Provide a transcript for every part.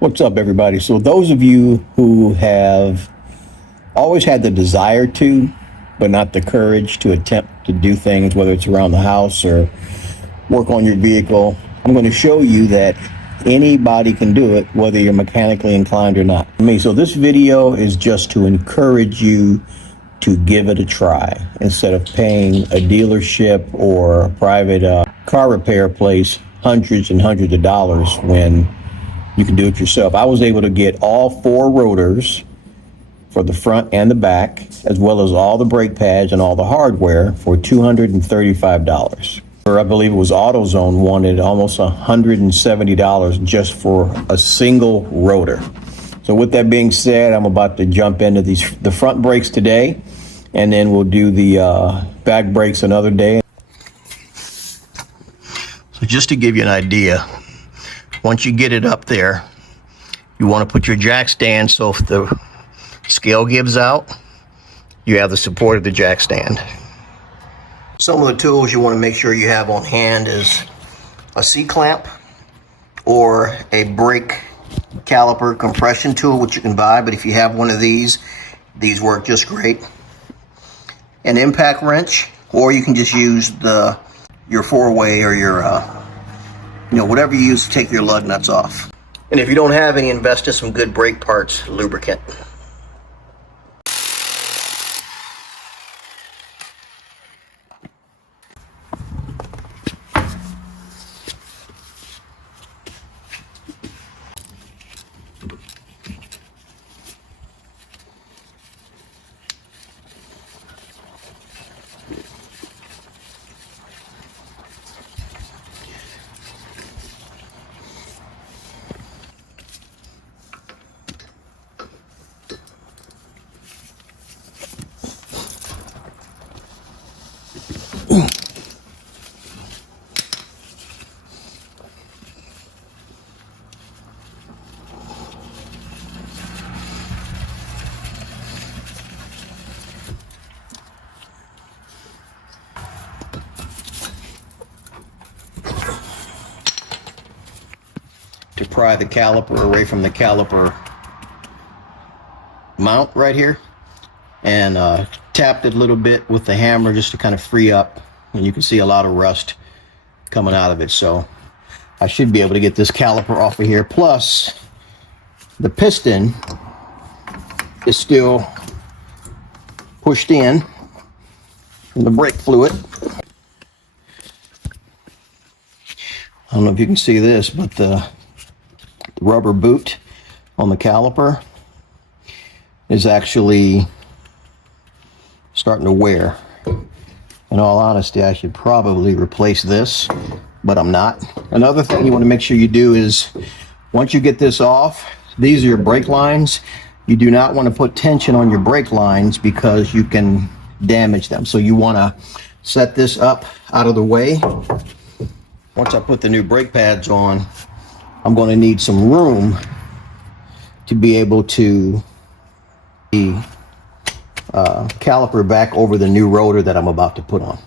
What's up, everybody? So those of you who have always had the desire to, but not the courage to attempt to do things, whether it's around the house or work on your vehicle, I'm going to show you that anybody can do it, whether you're mechanically inclined or not. So this video is just to encourage you to give it a try instead of paying a dealership or a private car repair place hundreds and hundreds of dollars when you can do it yourself. I was able to get all 4 rotors for the front and the back, as well as all the brake pads and all the hardware for $235. I believe it was AutoZone wanted almost $170 just for a single rotor. So with that being said, I'm about to jump into the front brakes today, and then we'll do the back brakes another day. So just to give you an idea, once you get it up there, you want to put your jack stand so if the scale gives out, you have the support of the jack stand. Some of the tools you want to make sure you have on hand is a C-clamp or a brake caliper compression tool, which you can buy, but if you have one of these work just great. An impact wrench, or you can just use your 4-way or your whatever you use to take your lug nuts off. And if you don't have any, invest in some good brake parts lubricant. To pry the caliper away from the caliper mount right here, and tapped it a little bit with the hammer just to kind of free up, and you can see a lot of rust coming out of it. So I should be able to get this caliper off of here. Plus the piston is still pushed in from the brake fluid. I don't know if you can see this, but the rubber boot on the caliper is actually starting to wear. In all honesty, I should probably replace this, but I'm not. Another thing you want to make sure you do is, once you get this off, these are your brake lines. You do not want to put tension on your brake lines because you can damage them. So you want to set this up out of the way. Once I put the new brake pads on, I'm going to need some room to be able to the caliper back over the new rotor that I'm about to put on.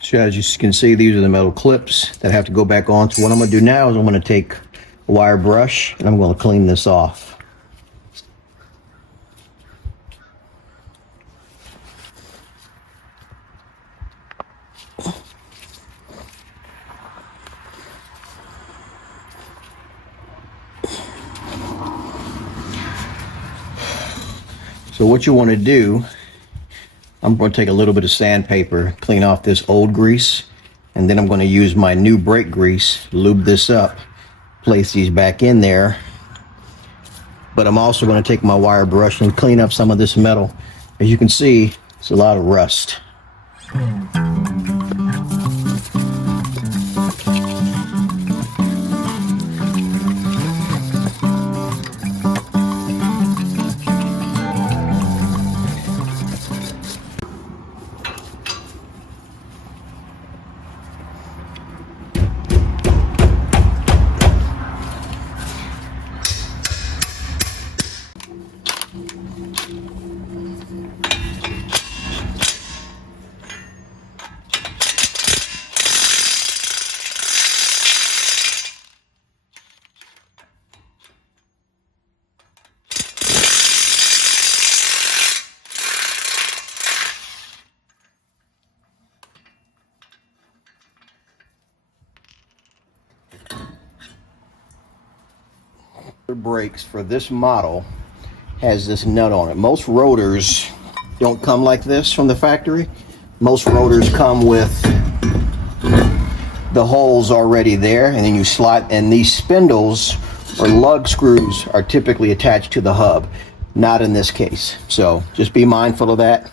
So as you can see, these are the metal clips that have to go back on. So what I'm going to do now is I'm going to take a wire brush and I'm going to clean this off. So what you want to do, I'm going to take a little bit of sandpaper, clean off this old grease, and then I'm going to use my new brake grease, lube this up, place these back in there. But I'm also going to take my wire brush and clean up some of this metal. As you can see, it's a lot of rust. The brakes for this model has this nut on it. Most rotors don't come like this from the factory. Most rotors come with the holes already there, and then you slide, and these spindles or lug screws are typically attached to the hub. Not in this case. So just be mindful of that.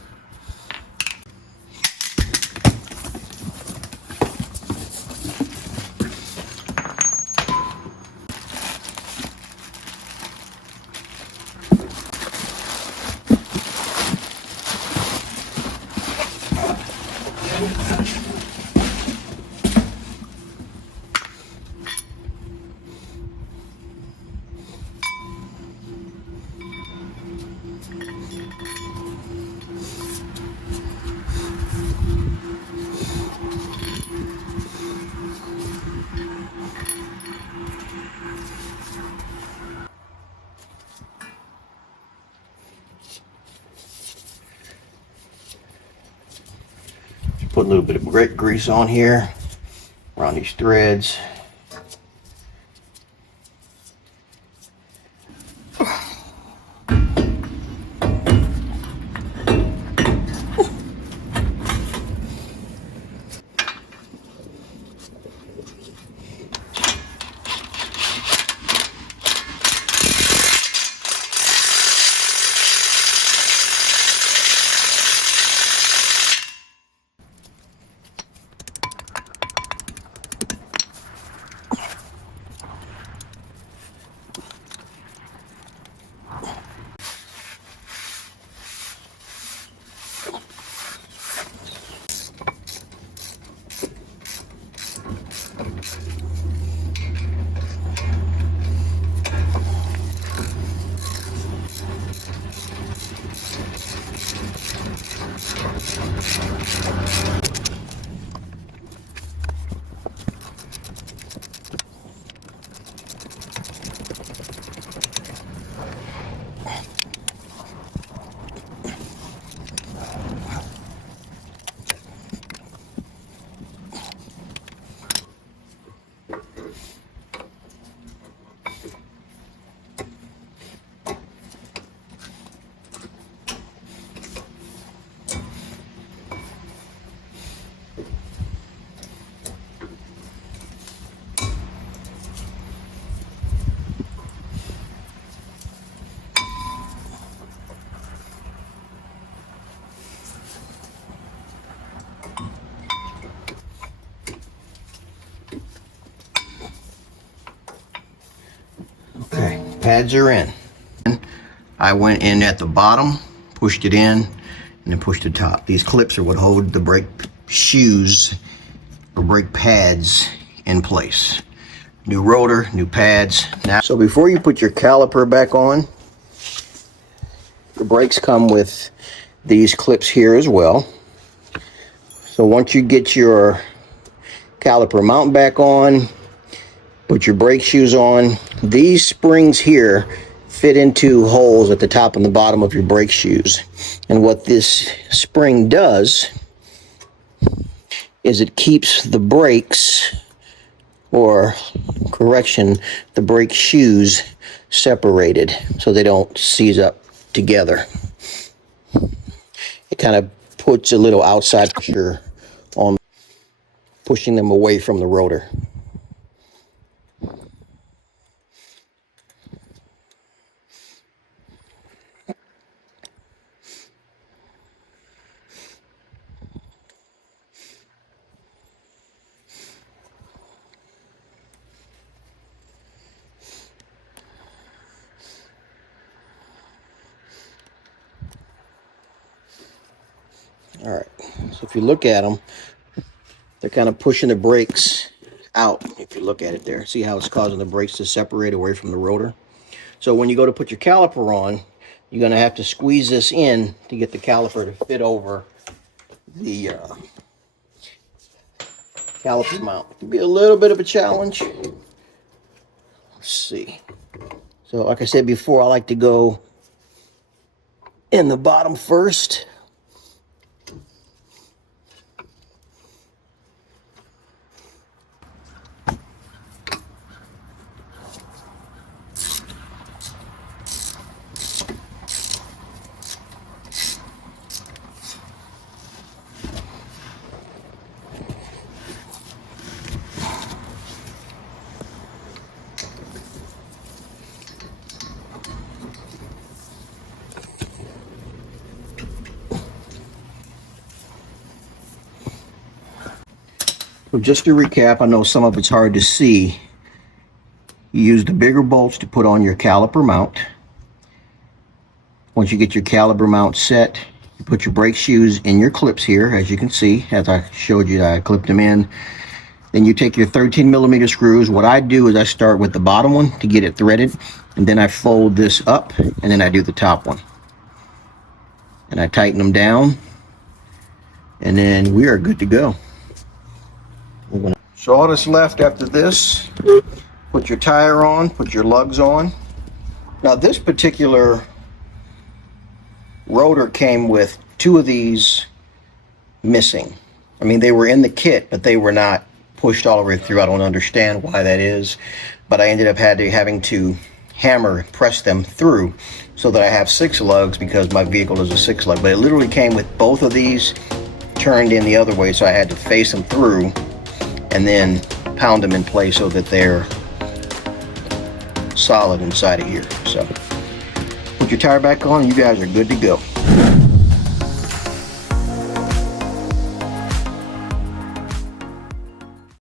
Put a little bit of brake grease on here around these threads. Okay, pads are in. I went in at the bottom, pushed it in, and then pushed the top. These clips are what hold the brake shoes or brake pads in place. New rotor, new pads. Now, so before you put your caliper back on, the brakes come with these clips here as well. So once you get your caliper mount back on, put your brake shoes on, these springs here fit into holes at the top and the bottom of your brake shoes. And what this spring does is it keeps the brakes, or correction, the brake shoes separated so they don't seize up together. It kind of puts a little outside pressure on, pushing them away from the rotor. All right, so if you look at them, they're kind of pushing the brakes out. If you look at it there, see how it's causing the brakes to separate away from the rotor? So when you go to put your caliper on, you're going to have to squeeze this in to get the caliper to fit over the caliper mount. It can be a little bit of a challenge. Let's see. So like I said before, I like to go in the bottom first. So just to recap, I know some of it's hard to see. You use the bigger bolts to put on your caliper mount. Once you get your caliper mount set, you put your brake shoes in your clips here, as you can see, as I showed you that I clipped them in. Then you take your 13mm screws. What I do is I start with the bottom one to get it threaded, and then I fold this up, and then I do the top one. And I tighten them down, and then we are good to go. So all that's left after this, put your tire on, put your lugs on. Now this particular rotor came with 2 of these missing. I mean, they were in the kit, but they were not pushed all the way through. I don't understand why that is, but I ended up having to hammer press them through so that I have 6 lugs, because my vehicle is a 6 lug. But it literally came with both of these turned in the other way, so I had to face them through and then pound them in place so that they're solid inside of here. So put your tire back on, and you guys are good to go.